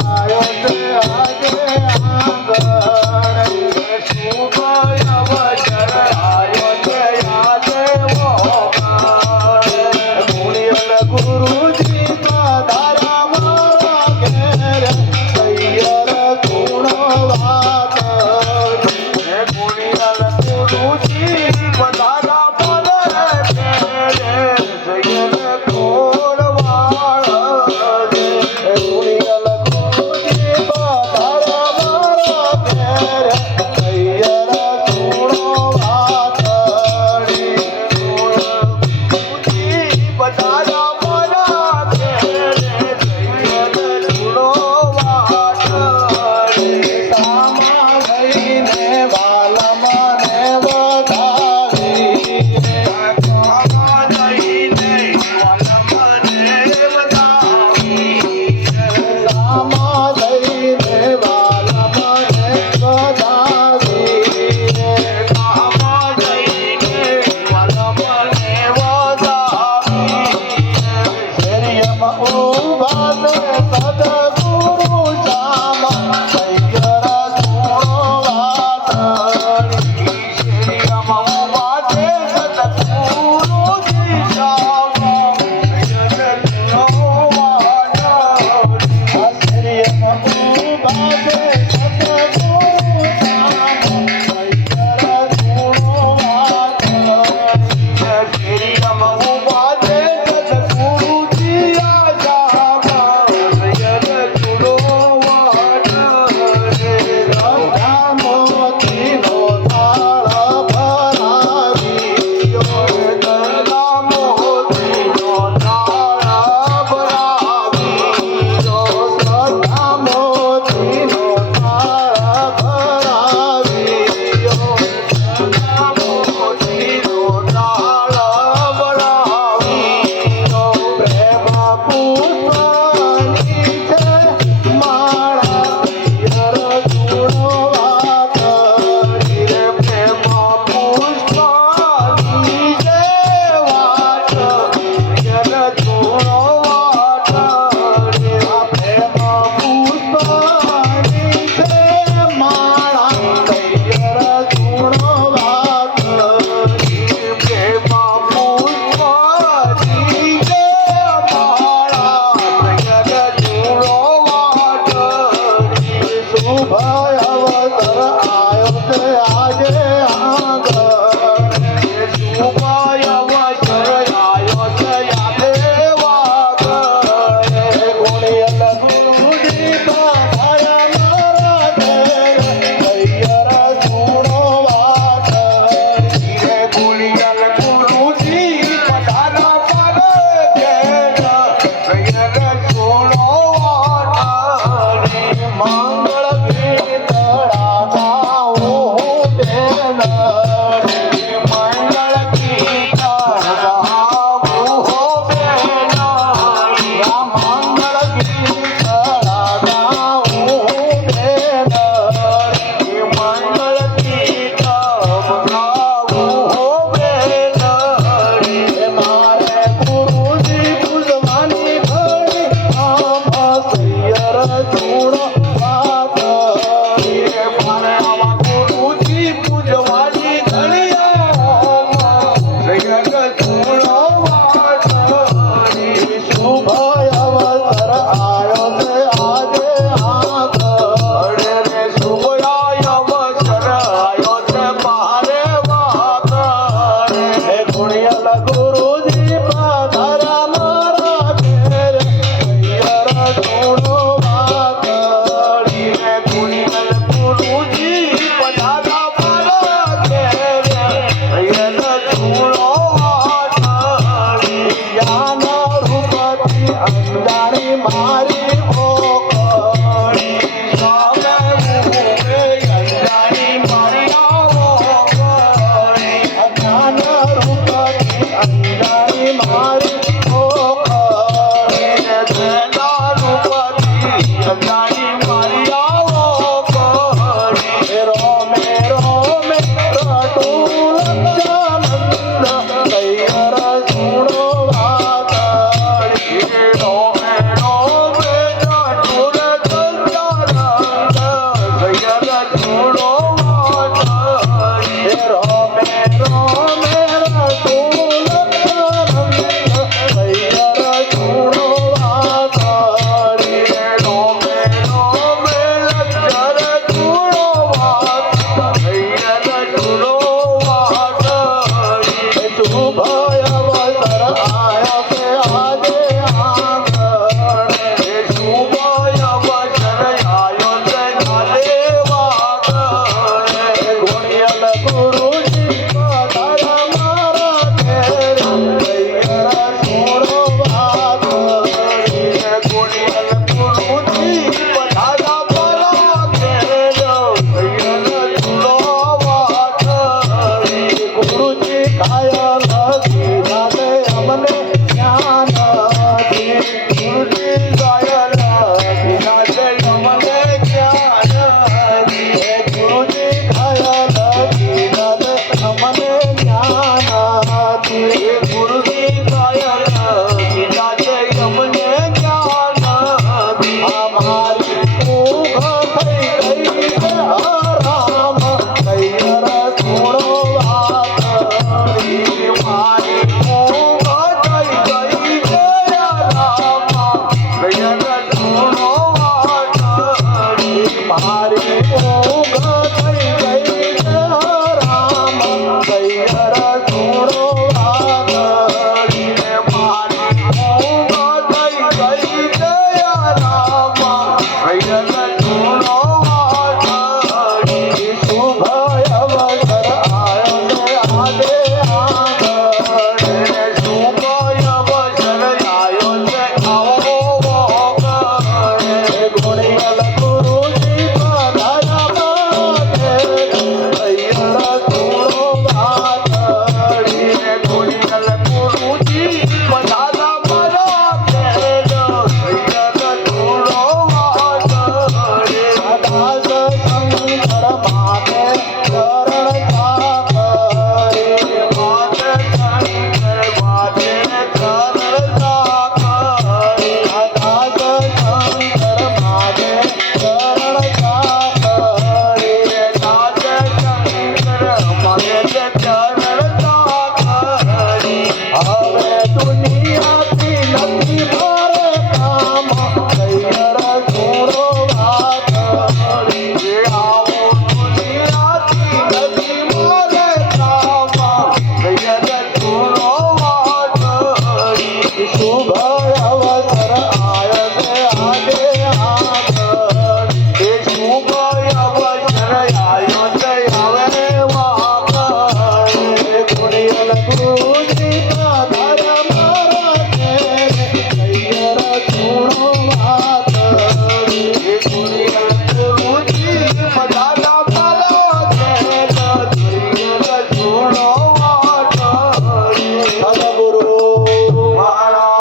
આવ્યો શેરીમાં ઊભા आगे आ Thank you.